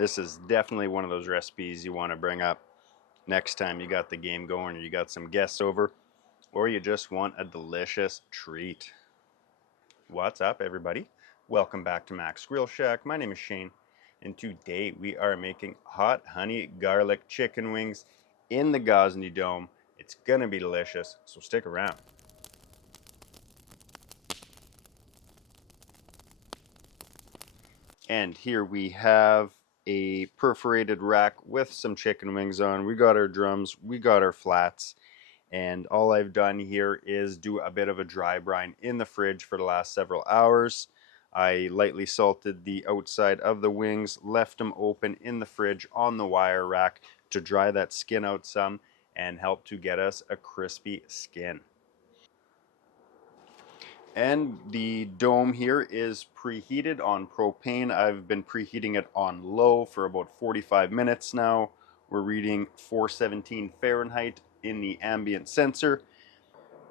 This is definitely one of those recipes you want to bring up next time you got the game going, or you got some guests over, or you just want a delicious treat. What's up, everybody? Welcome back to Mac's Grill Shack. My name is Shane, and today we are making hot honey garlic chicken wings in the Gozney Dome. It's gonna be delicious, so stick around. And here we have a perforated rack with some chicken wings on. We got our drums, we got our flats, and all I've done here is do a bit of a dry brine in the fridge for the last several hours. I lightly salted the outside of the wings, left them open in the fridge on the wire rack to dry that skin out some and help to get us a crispy skin. And the dome here is preheated on propane. I've been preheating it on low for about 45 minutes now. We're reading 417 Fahrenheit in the ambient sensor.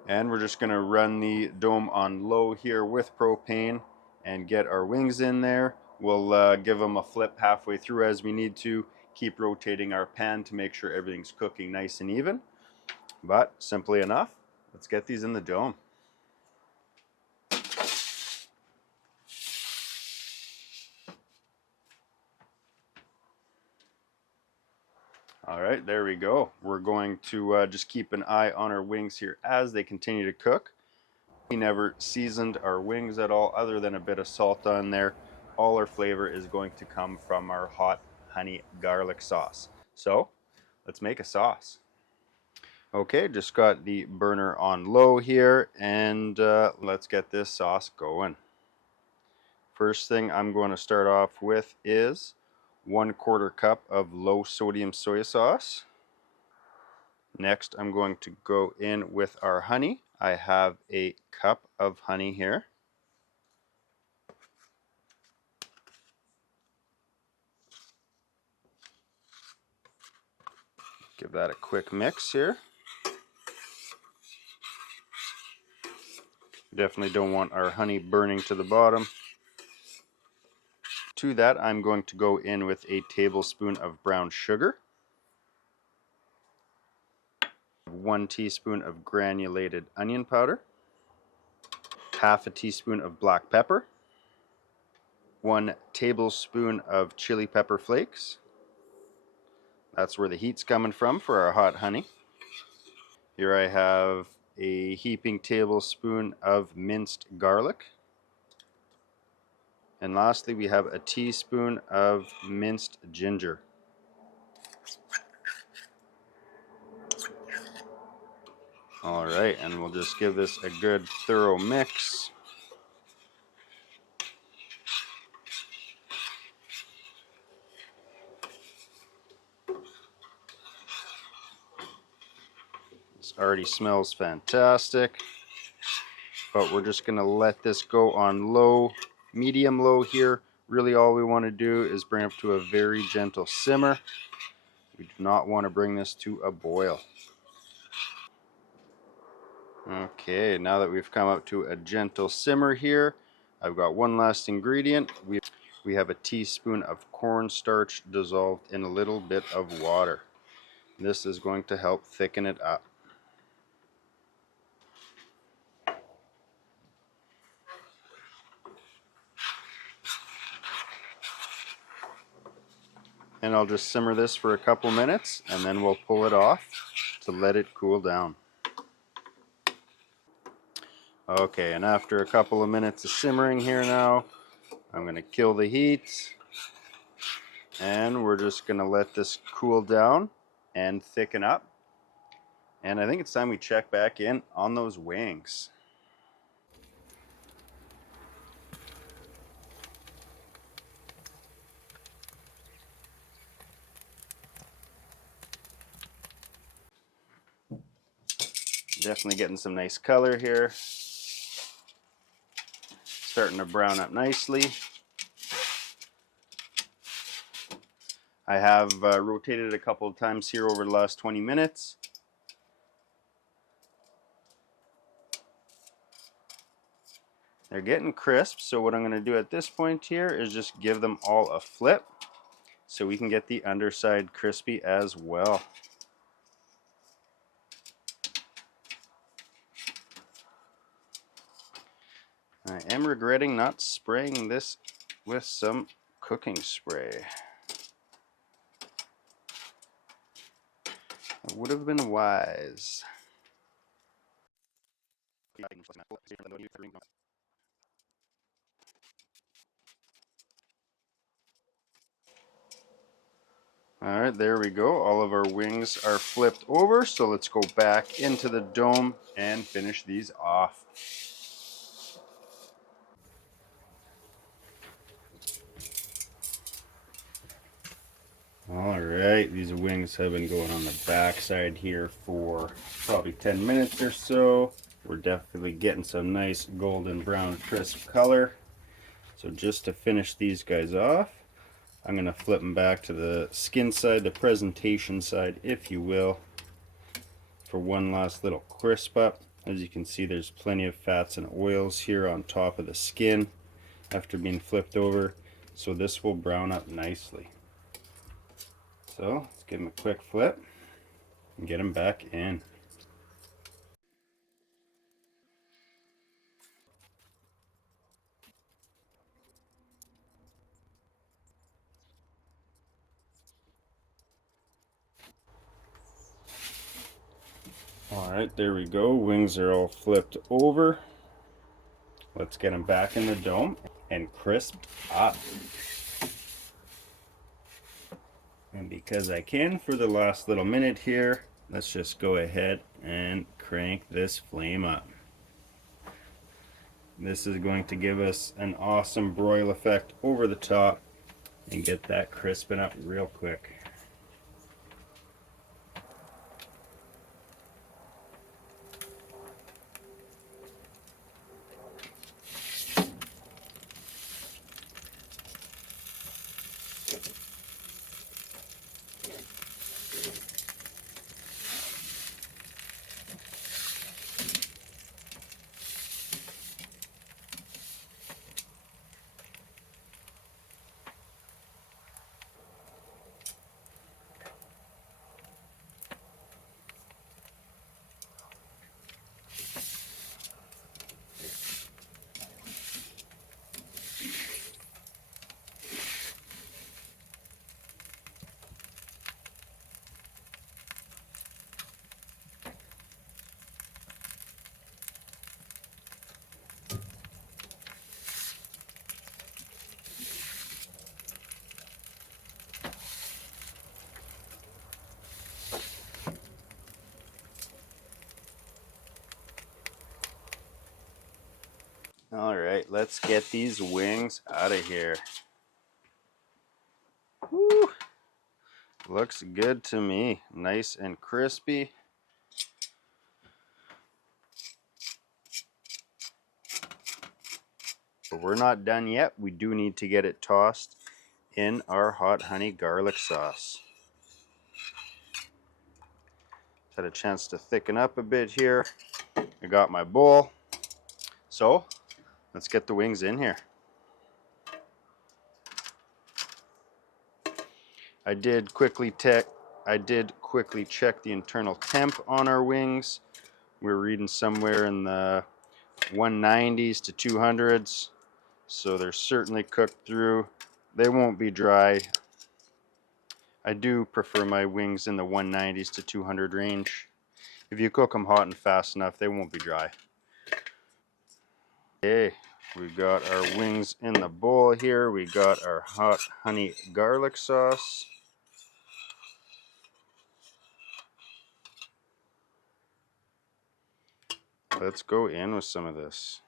And we're just going to run the dome on low here with propane and get our wings in there. We'll give them a flip halfway through as we need to. Keep rotating our pan to make sure everything's cooking nice and even. But simply enough, let's get these in the dome. All right, there we go. We're going to just keep an eye on our wings here as they continue to cook. We never seasoned our wings at all other than a bit of salt on there. All our flavor is going to come from our hot honey garlic sauce. So let's make a sauce. Okay, just got the burner on low here, and let's get this sauce going. First thing I'm going to start off with is 1/4 cup of low sodium soy sauce. Next, I'm going to go in with our honey. I have a cup of honey here. Give that a quick mix here. Definitely don't want our honey burning to the bottom. To that, I'm going to go in with a tablespoon of brown sugar, 1 teaspoon of granulated onion powder, half a teaspoon of black pepper, 1 tablespoon of chili pepper flakes. That's where the heat's coming from for our hot honey. Here I have a heaping tablespoon of minced garlic. And lastly, we have a teaspoon of minced ginger. All right, and we'll just give this a good thorough mix. This already smells fantastic, but we're just gonna let this go on low, medium low here. Really all we want to do is bring it up to a very gentle simmer. We do not want to bring this to a boil. Okay, now that we've come up to a gentle simmer here, I've got one last ingredient. We have a teaspoon of cornstarch dissolved in a little bit of water. This is going to help thicken it up. And I'll just simmer this for a couple minutes, and then we'll pull it off to let it cool down. Okay, and after a couple of minutes of simmering here now, I'm going to kill the heat, and we're just going to let this cool down and thicken up. And I think it's time we check back in on those wings. Definitely getting some nice color here. Starting to brown up nicely. I have rotated it a couple of times here over the last 20 minutes. They're getting crisp, so what I'm going to do at this point here is just give them all a flip. so we can get the underside crispy as well. I am regretting not spraying this with some cooking spray. It would have been wise. Alright, there we go. All of our wings are flipped over, so let's go back into the dome and finish these off. Alright, these wings have been going on the back side here for probably 10 minutes or so. We're definitely getting some nice golden brown crisp color. So just to finish these guys off, I'm going to flip them back to the skin side, the presentation side, if you will, for one last little crisp up. As you can see, there's plenty of fats and oils here on top of the skin after being flipped over, so this will brown up nicely. So let's give them a quick flip and get them back in. Alright, there we go. Wings are all flipped over. Let's get them back in the dome and crisp up. And because I can, for the last little minute here, let's just go ahead and crank this flame up. This is going to give us an awesome broil effect over the top and get that crisping up real quick. Alright, let's get these wings out of here. Woo. Looks good to me. Nice and crispy. But we're not done yet. We do need to get it tossed in our hot honey garlic sauce. Had a chance to thicken up a bit here. I got my bowl. So let's get the wings in here. I did quickly check the internal temp on our wings. We're reading somewhere in the 190s to 200s, so they're certainly cooked through. They won't be dry. I do prefer my wings in the 190s to 200 range. If you cook them hot and fast enough, they won't be dry. Okay, we got our wings in the bowl here. We got our hot honey garlic sauce. Let's go in with some of this.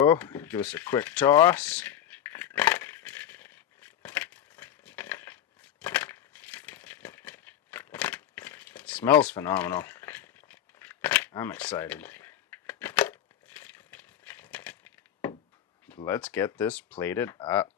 Oh, give us a quick toss. It smells phenomenal. I'm excited. let's get this plated up.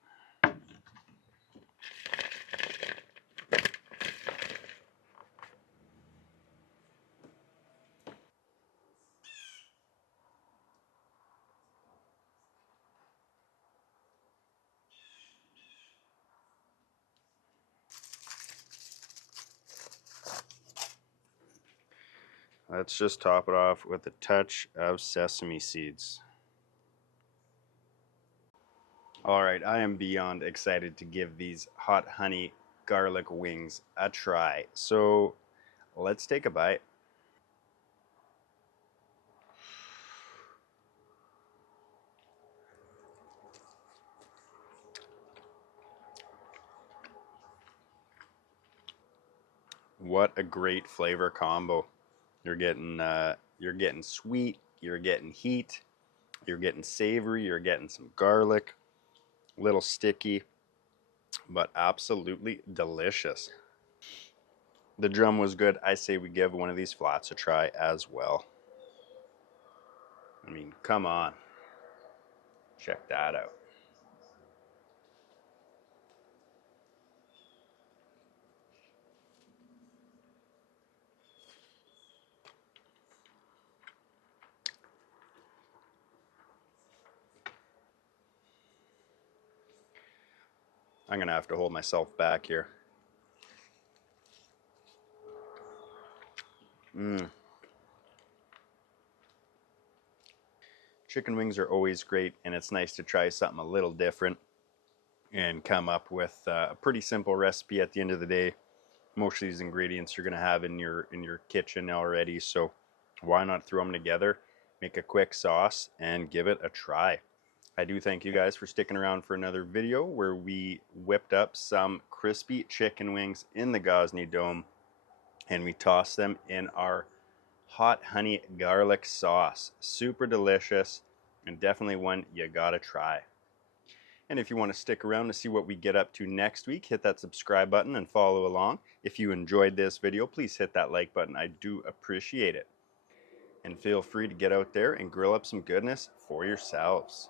Let's just top it off with a touch of sesame seeds. All right, I am beyond excited to give these hot honey garlic wings a try. So let's take a bite. What a great flavor combo. You're getting sweet, you're getting heat, you're getting savory, you're getting some garlic, a little sticky, but absolutely delicious. The drum was good. I say we give one of these flats a try as well. I mean, come on. Check that out. I'm gonna have to hold myself back here. Chicken wings are always great, and it's nice to try something a little different and come up with a pretty simple recipe at the end of the day. Most of these ingredients you're gonna have in your kitchen already, so why not throw them together, make a quick sauce, and give it a try. I do thank you guys for sticking around for another video where we whipped up some crispy chicken wings in the Gozney Dome, and we tossed them in our hot honey garlic sauce. Super delicious, and definitely one you gotta try. And if you want to stick around to see what we get up to next week, hit that subscribe button and follow along. If you enjoyed this video, please hit that like button. I do appreciate it. And feel free to get out there and grill up some goodness for yourselves.